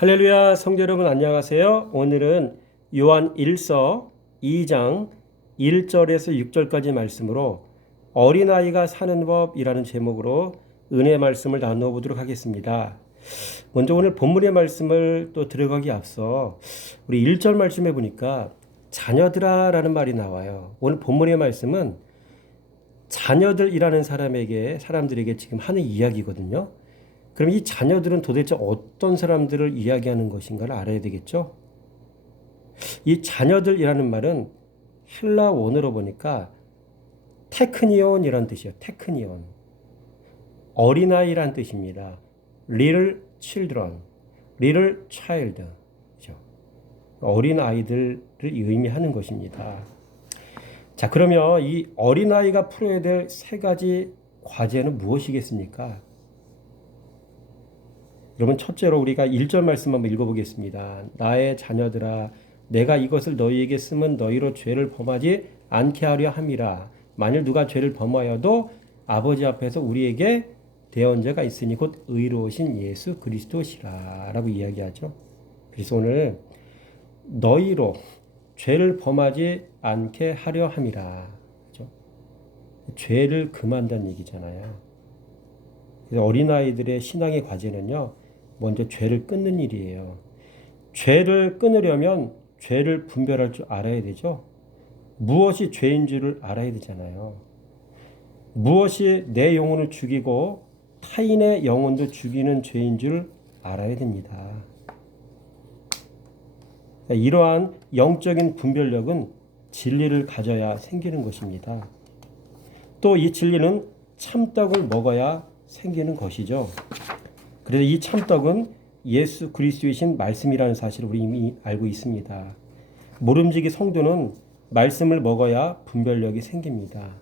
할렐루야, 성도 여러분 안녕하세요. 오늘은 요한 1서 2장 1절에서 6절까지 말씀으로 어린아이가 사는 법이라는 제목으로 은혜 말씀을 나누어 보도록 하겠습니다. 먼저 오늘 본문의 말씀을 또 들어가기 앞서 우리 1절 말씀해 보니까 자녀들아 라는 말이 나와요. 오늘 본문의 말씀은 자녀들이라는 사람들에게 지금 하는 이야기거든요. 그럼 이 자녀들은 도대체 어떤 사람들을 이야기하는 것인가를 알아야 되겠죠? 이 자녀들이라는 말은 헬라 원어로 보니까 테크니온이라는 뜻이에요. 테크니온. 어린아이란 뜻입니다. little children, little child. 그죠? 어린아이들을 의미하는 것입니다. 자, 그러면 이 어린아이가 풀어야 될 세 가지 과제는 무엇이겠습니까? 여러분, 첫째로 우리가 1절 말씀 한번 읽어보겠습니다. 나의 자녀들아, 내가 이것을 너희에게 쓰면 너희로 죄를 범하지 않게 하려 함이라. 만일 누가 죄를 범하여도 아버지 앞에서 우리에게 대언자가 있으니 곧 의로우신 예수 그리스도시라 라고 이야기하죠. 그래서 오늘 너희로 죄를 범하지 않게 하려 함이라. 그렇죠? 죄를 금한다는 얘기잖아요. 그래서 어린아이들의 신앙의 과제는요, 먼저 죄를 끊는 일이에요. 죄를 끊으려면 죄를 분별할 줄 알아야 되죠. 무엇이 죄인 줄을 알아야 되잖아요. 무엇이 내 영혼을 죽이고 타인의 영혼도 죽이는 죄인 줄 알아야 됩니다. 이러한 영적인 분별력은 진리를 가져야 생기는 것입니다. 또 이 진리는 참떡을 먹어야 생기는 것이죠. 그래서 이 참떡은 예수 그리스도이신 말씀이라는 사실을 우리 이미 알고 있습니다. 모름지기 성도는 말씀을 먹어야 분별력이 생깁니다.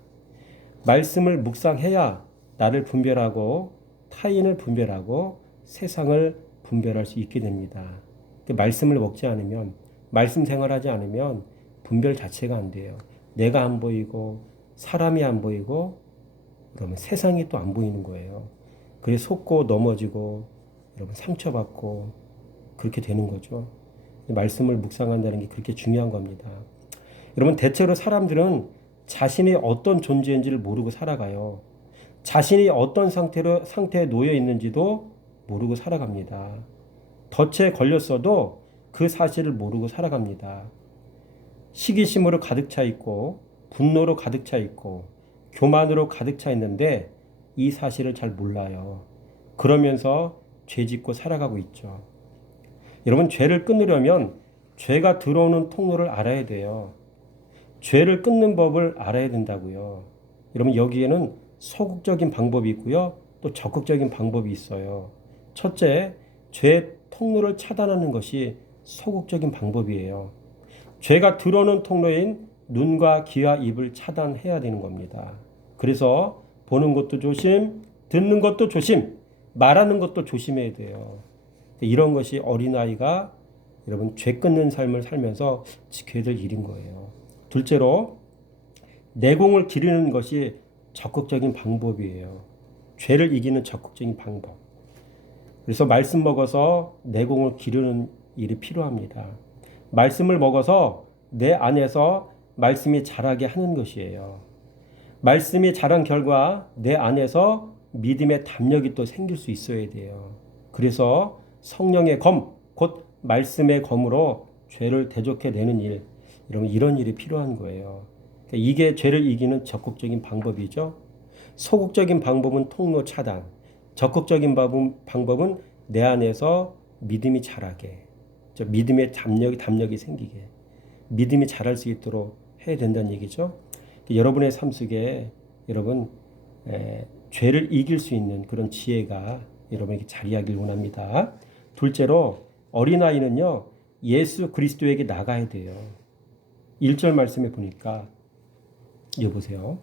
말씀을 묵상해야 나를 분별하고 타인을 분별하고 세상을 분별할 수 있게 됩니다. 말씀을 먹지 않으면, 말씀 생활하지 않으면 분별 자체가 안 돼요. 내가 안 보이고 사람이 안 보이고 그러면 세상이 또 안 보이는 거예요. 그래서 속고 넘어지고 여러분 상처받고 그렇게 되는 거죠. 말씀을 묵상한다는 게 그렇게 중요한 겁니다. 여러분, 대체로 사람들은 자신이 어떤 존재인지를 모르고 살아가요. 자신이 어떤 상태에 놓여 있는지도 모르고 살아갑니다. 덫에 걸렸어도 그 사실을 모르고 살아갑니다. 시기심으로 가득 차 있고 분노로 가득 차 있고 교만으로 가득 차 있는데 이 사실을 잘 몰라요. 그러면서 죄 짓고 살아가고 있죠. 여러분, 죄를 끊으려면 죄가 들어오는 통로를 알아야 돼요. 죄를 끊는 법을 알아야 된다고요. 여러분, 여기에는 소극적인 방법이 있고요. 또 적극적인 방법이 있어요. 첫째, 죄의 통로를 차단하는 것이 소극적인 방법이에요. 죄가 들어오는 통로인 눈과 귀와 입을 차단해야 되는 겁니다. 그래서 보는 것도 조심, 듣는 것도 조심, 말하는 것도 조심해야 돼요. 이런 것이 어린아이가 여러분 죄 끊는 삶을 살면서 지켜야 될 일인 거예요. 둘째로, 내공을 기르는 것이 적극적인 방법이에요. 죄를 이기는 적극적인 방법. 그래서 말씀 먹어서 내공을 기르는 일이 필요합니다. 말씀을 먹어서 내 안에서 말씀이 자라게 하는 것이에요. 말씀이 자란 결과 내 안에서 믿음의 담력이 또 생길 수 있어야 돼요. 그래서 성령의 검, 곧 말씀의 검으로 죄를 대적해 내는 일, 이런 일이 필요한 거예요. 이게 죄를 이기는 적극적인 방법이죠. 소극적인 방법은 통로 차단, 적극적인 방법은 내 안에서 믿음이 자라게, 믿음의 담력이 생기게, 믿음이 자랄 수 있도록 해야 된다는 얘기죠. 여러분의 삶 속에 여러분 죄를 이길 수 있는 그런 지혜가 여러분에게 자리하길 원합니다. 둘째로, 어린아이는요, 예수 그리스도에게 나가야 돼요. 1절 말씀에 보니까 여보세요.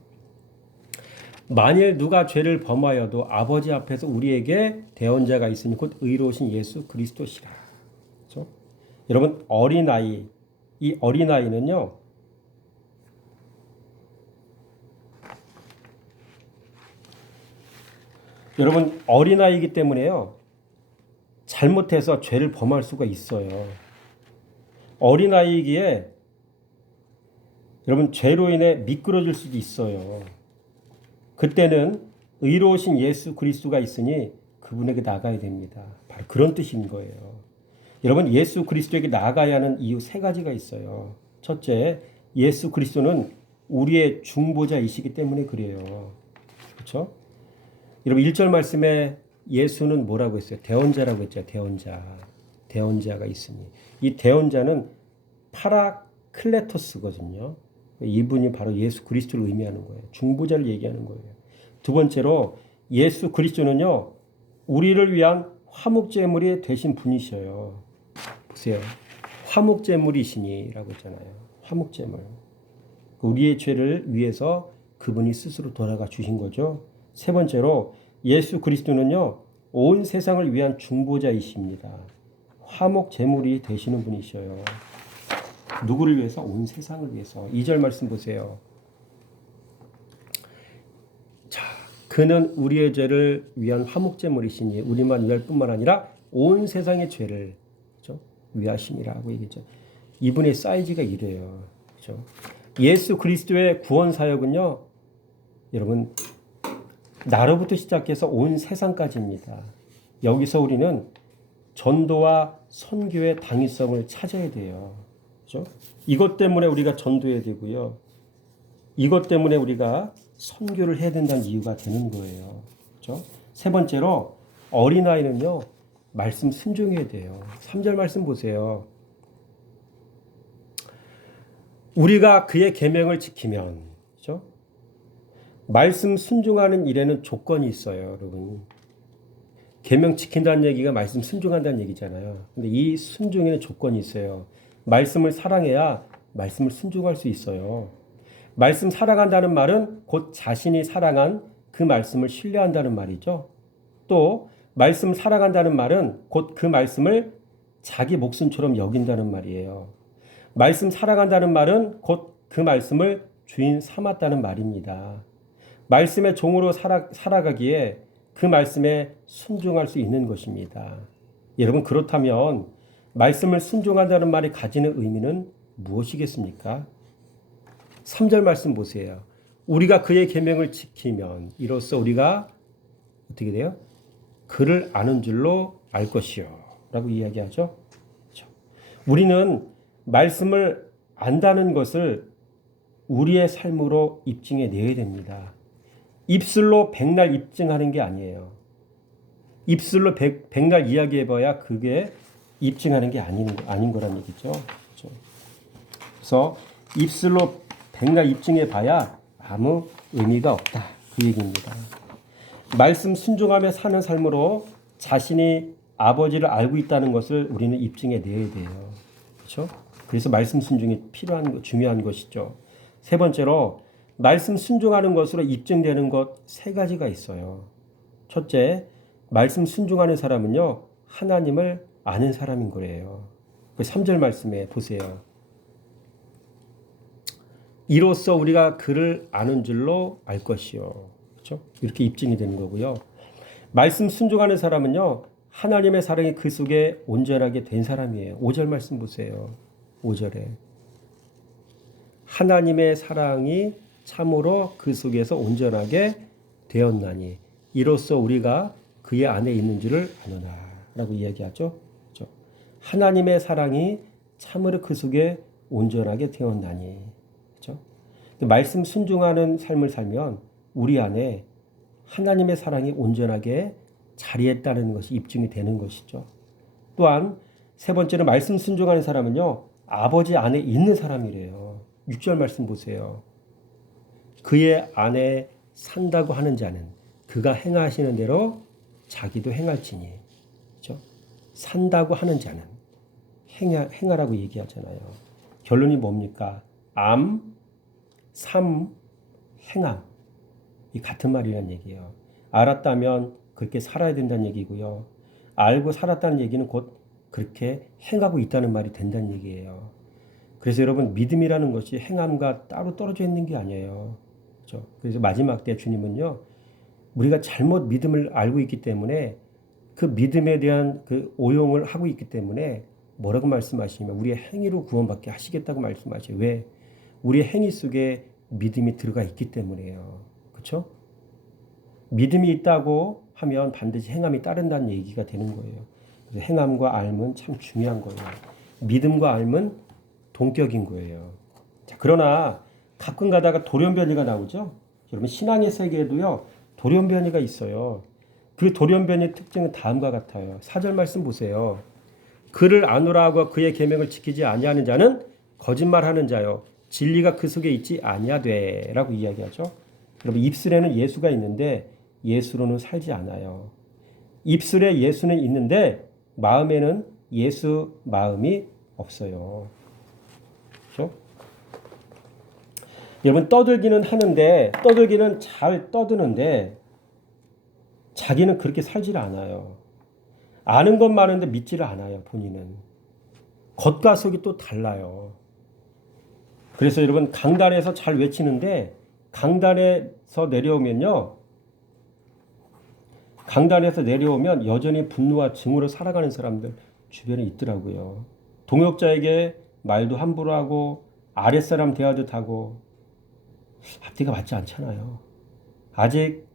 만일 누가 죄를 범하여도 아버지 앞에서 우리에게 대언자가 있으니 곧 의로우신 예수 그리스도시라. 그렇죠? 여러분, 이 어린아이는요, 여러분 어린아이이기 때문에요, 잘못해서 죄를 범할 수가 있어요. 어린아이이기에 여러분 죄로 인해 미끄러질 수도 있어요. 그때는 의로우신 예수 그리스도가 있으니 그분에게 나가야 됩니다. 바로 그런 뜻인 거예요. 여러분 예수 그리스도에게 나아가야 하는 이유 세 가지가 있어요. 첫째, 예수 그리스도는 우리의 중보자이시기 때문에 그래요. 그렇죠? 여러분 1절 말씀에 예수는 뭐라고 했어요? 대언자라고 했죠. 대언자. 대언자가 있으니. 이 대언자는 파라클레토스거든요. 이분이 바로 예수 그리스도를 의미하는 거예요. 중보자를 얘기하는 거예요. 두 번째로 예수 그리스도는요. 우리를 위한 화목제물이 되신 분이셔요. 보세요. 화목제물이시니라고 했잖아요. 화목제물. 우리의 죄를 위해서 그분이 스스로 돌아가 주신 거죠. 세 번째로 예수 그리스도는요. 온 세상을 위한 중보자이십니다. 화목제물이 되시는 분이셔요. 누구를 위해서? 온 세상을 위해서. 2절 말씀 보세요. 자, 그는 우리의 죄를 위한 화목제물이시니 우리만 위할 뿐만 아니라 온 세상의 죄를 그렇죠? 위하심이라고 얘기죠. 이분의 사이즈가 이래요. 그렇죠? 예수 그리스도의 구원 사역은요. 여러분 나로부터 시작해서 온 세상까지입니다. 여기서 우리는 전도와 선교의 당위성을 찾아야 돼요. 그렇죠? 이것 때문에 우리가 전도해야 되고요. 이것 때문에 우리가 선교를 해야 된다는 이유가 되는 거예요. 그렇죠? 세 번째로 어린아이는요. 말씀 순종해야 돼요. 3절 말씀 보세요. 우리가 그의 계명을 지키면 그렇죠? 말씀 순종하는 일에는 조건이 있어요, 여러분. 계명 지킨다는 얘기가 말씀 순종한다는 얘기잖아요. 근데 이 순종에는 조건이 있어요. 말씀을 사랑해야 말씀을 순종할 수 있어요. 말씀 사랑한다는 말은 곧 자신이 사랑한 그 말씀을 신뢰한다는 말이죠. 또 말씀 사랑한다는 말은 곧 그 말씀을 자기 목숨처럼 여긴다는 말이에요. 말씀 사랑한다는 말은 곧 그 말씀을 주인 삼았다는 말입니다. 말씀의 종으로 살아가기에 그 말씀에 순종할 수 있는 것입니다. 여러분 그렇다면 말씀을 순종한다는 말이 가지는 의미는 무엇이겠습니까? 3절 말씀 보세요. 우리가 그의 계명을 지키면 이로써 우리가 어떻게 돼요? 그를 아는 줄로 알 것이요 라고 이야기하죠. 그렇죠? 우리는 말씀을 안다는 것을 우리의 삶으로 입증해 내야 됩니다. 입술로 백날 입증하는 게 아니에요. 입술로 백날 이야기해봐야 그게 입증하는 게 아닌 거란 얘기죠. 그렇죠? 그래서 입술로 백날 입증해봐야 아무 의미가 없다. 그 얘기입니다. 말씀 순종하며 사는 삶으로 자신이 아버지를 알고 있다는 것을 우리는 입증해 내야 돼요. 그렇죠? 그래서 말씀 순종이 중요한 것이죠. 세 번째로 말씀 순종하는 것으로 입증되는 것 세 가지가 있어요. 첫째, 말씀 순종하는 사람은요. 하나님을 아는 사람인 거예요. 그 3절 말씀에 보세요. 이로써 우리가 그를 아는 줄로 알 것이요. 그렇죠? 이렇게 입증이 되는 거고요. 말씀 순종하는 사람은요. 하나님의 사랑이 그 속에 온전하게 된 사람이에요. 5절 말씀 보세요. 5절에 하나님의 사랑이 참으로 그 속에서 온전하게 되었나니 이로써 우리가 그의 안에 있는 줄을 아노라 라고 이야기하죠. 그렇죠? 하나님의 사랑이 참으로 그 속에 온전하게 되었나니 그렇죠? 말씀 순종하는 삶을 살면 우리 안에 하나님의 사랑이 온전하게 자리했다는 것이 입증이 되는 것이죠. 또한 세 번째로 말씀 순종하는 사람은요. 아버지 안에 있는 사람이래요. 6절 말씀 보세요. 그의 안에 산다고 하는 자는 그가 행하시는 대로 자기도 행할지니. 그렇죠? 산다고 하는 자는 행하라고 얘기하잖아요. 결론이 뭡니까? 삶, 행함. 이 같은 말이라는 얘기예요. 알았다면 그렇게 살아야 된다는 얘기고요. 알고 살았다는 얘기는 곧 그렇게 행하고 있다는 말이 된다는 얘기예요. 그래서 여러분 믿음이라는 것이 행함과 따로 떨어져 있는 게 아니에요. 그렇죠? 그래서 마지막 때 주님은요. 우리가 잘못 믿음을 알고 있기 때문에 그 믿음에 대한 그 오용을 하고 있기 때문에 뭐라고 말씀하시냐면 우리의 행위로 구원받게 하시겠다고 말씀하셔요. 왜? 우리의 행위 속에 믿음이 들어가 있기 때문이에요. 그렇죠? 믿음이 있다고 하면 반드시 행함이 따른다는 얘기가 되는 거예요. 그래서 행함과 알은 참 중요한 거예요. 믿음과 알은 동격인 거예요. 자, 그러나 가끔 가다가 돌연변이가 나오죠. 여러분 신앙의 세계에도요. 돌연변이가 있어요. 그 돌연변이의 특징은 다음과 같아요. 4절 말씀 보세요. 그를 아노라 하고 그의 계명을 지키지 아니하는 자는 거짓말하는 자요. 진리가 그 속에 있지 아니하되라고 이야기하죠. 여러분 입술에는 예수가 있는데 예수로는 살지 않아요. 입술에 예수는 있는데 마음에는 예수 마음이 없어요. 그렇죠? 여러분 떠들기는 하는데 떠들기는 잘 떠드는데 자기는 그렇게 살지를 않아요. 아는 건 많은데 믿지를 않아요. 본인은. 겉과 속이 또 달라요. 그래서 여러분 강단에서 잘 외치는데 강단에서 내려오면 여전히 분노와 증오로 살아가는 사람들 주변에 있더라고요. 동역자에게 말도 함부로 하고 아랫사람 대하듯 하고 앞뒤가 맞지 않잖아요. 아직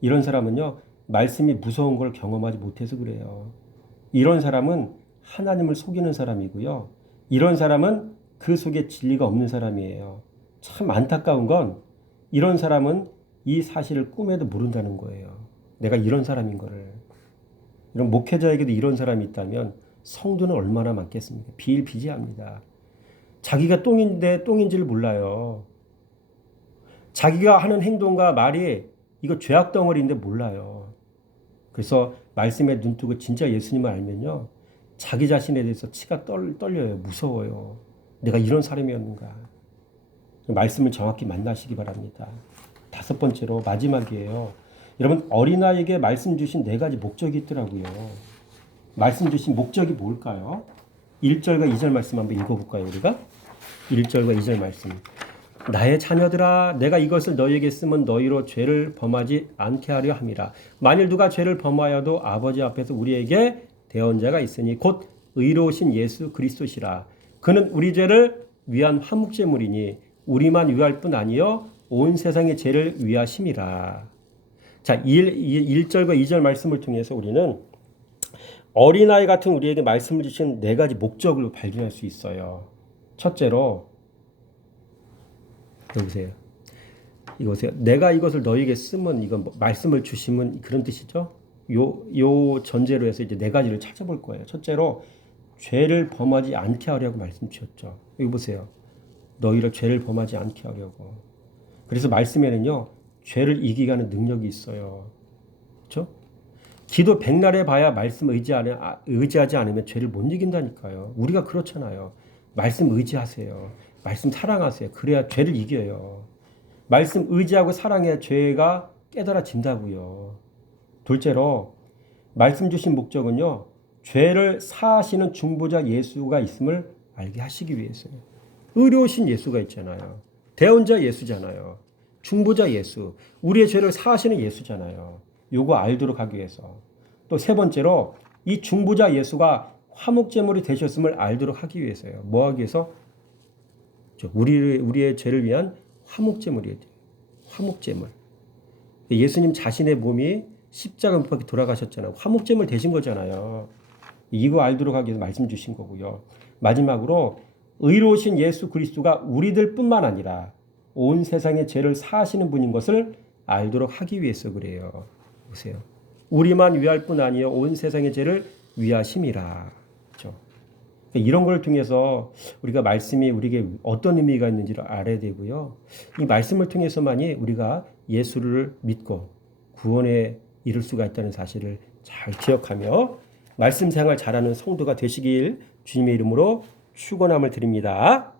이런 사람은요. 말씀이 무서운 걸 경험하지 못해서 그래요. 이런 사람은 하나님을 속이는 사람이고요. 이런 사람은 그 속에 진리가 없는 사람이에요. 참 안타까운 건 이런 사람은 이 사실을 꿈에도 모른다는 거예요. 내가 이런 사람인 거를. 이런 목회자에게도 이런 사람이 있다면 성도는 얼마나 많겠습니까? 비일비재합니다. 자기가 똥인데 똥인지를 몰라요. 자기가 하는 행동과 말이 이거 죄악 덩어리인데 몰라요. 그래서 말씀에 눈뜨고 진짜 예수님을 알면요. 자기 자신에 대해서 치가 떨려요. 무서워요. 내가 이런 사람이었는가. 말씀을 정확히 만나시기 바랍니다. 5번째로 마지막이에요. 여러분 어린아이에게 말씀 주신 4가지 목적이 있더라고요. 말씀 주신 목적이 뭘까요? 1절과 2절 말씀 한번 읽어볼까요? 우리가 1절과 2절 말씀. 나의 자녀들아 내가 이것을 너희에게 쓰면 너희로 죄를 범하지 않게 하려 함이라. 만일 누가 죄를 범하여도 아버지 앞에서 우리에게 대언자가 있으니 곧 의로우신 예수 그리스도시라. 그는 우리 죄를 위한 화목제물이니 우리만 위할 뿐 아니요 온 세상의 죄를 위하심이라. 자, 1절과 2절 말씀을 통해서 우리는 어린아이 같은 우리에게 말씀을 주신 4가지 목적을 발견할 수 있어요. 첫째로 여보세요. 이거 보세요. 내가 이것을 너희에게 쓰면 이건 말씀을 주시면 그런 뜻이죠. 요 전제로 해서 이제 4가지를 찾아볼 거예요. 첫째로 죄를 범하지 않게 하려고 말씀 주셨죠. 여기 보세요. 너희를 죄를 범하지 않게 하려고. 그래서 말씀에는요. 죄를 이기게 하는 능력이 있어요. 그렇죠? 기도 백날 해봐야 말씀 의지하지 않으면 죄를 못 이긴다니까요. 우리가 그렇잖아요. 말씀 의지하세요. 말씀 사랑하세요. 그래야 죄를 이겨요. 말씀 의지하고 사랑해야 죄가 깨달아진다고요. 둘째로 말씀 주신 목적은요. 죄를 사하시는 중보자 예수가 있음을 알게 하시기 위해서요. 의로우신 예수가 있잖아요. 대언자 예수잖아요. 중보자 예수. 우리의 죄를 사하시는 예수잖아요. 요거 알도록 하기 위해서. 또 3번째로 이 중보자 예수가 화목제물이 되셨음을 알도록 하기 위해서요. 뭐 하기 위해서? 우리의 죄를 위한 화목제물이에요. 화목제물. 예수님 자신의 몸이 십자가 못 박혀 돌아가셨잖아요. 화목제물 되신 거잖아요. 이거 알도록 하기 위해서 말씀 주신 거고요. 마지막으로 의로우신 예수 그리스도가 우리들 뿐만 아니라 온 세상의 죄를 사하시는 분인 것을 알도록 하기 위해서 그래요. 보세요. 우리만 위할 뿐 아니요 온 세상의 죄를 위하심이라. 그렇죠? 이런 걸 통해서 우리가 말씀이 우리에게 어떤 의미가 있는지를 알아야 되고요. 이 말씀을 통해서만이 우리가 예수를 믿고 구원에 이룰 수가 있다는 사실을 잘 기억하며 말씀 생활 잘하는 성도가 되시길 주님의 이름으로 축원함을 드립니다.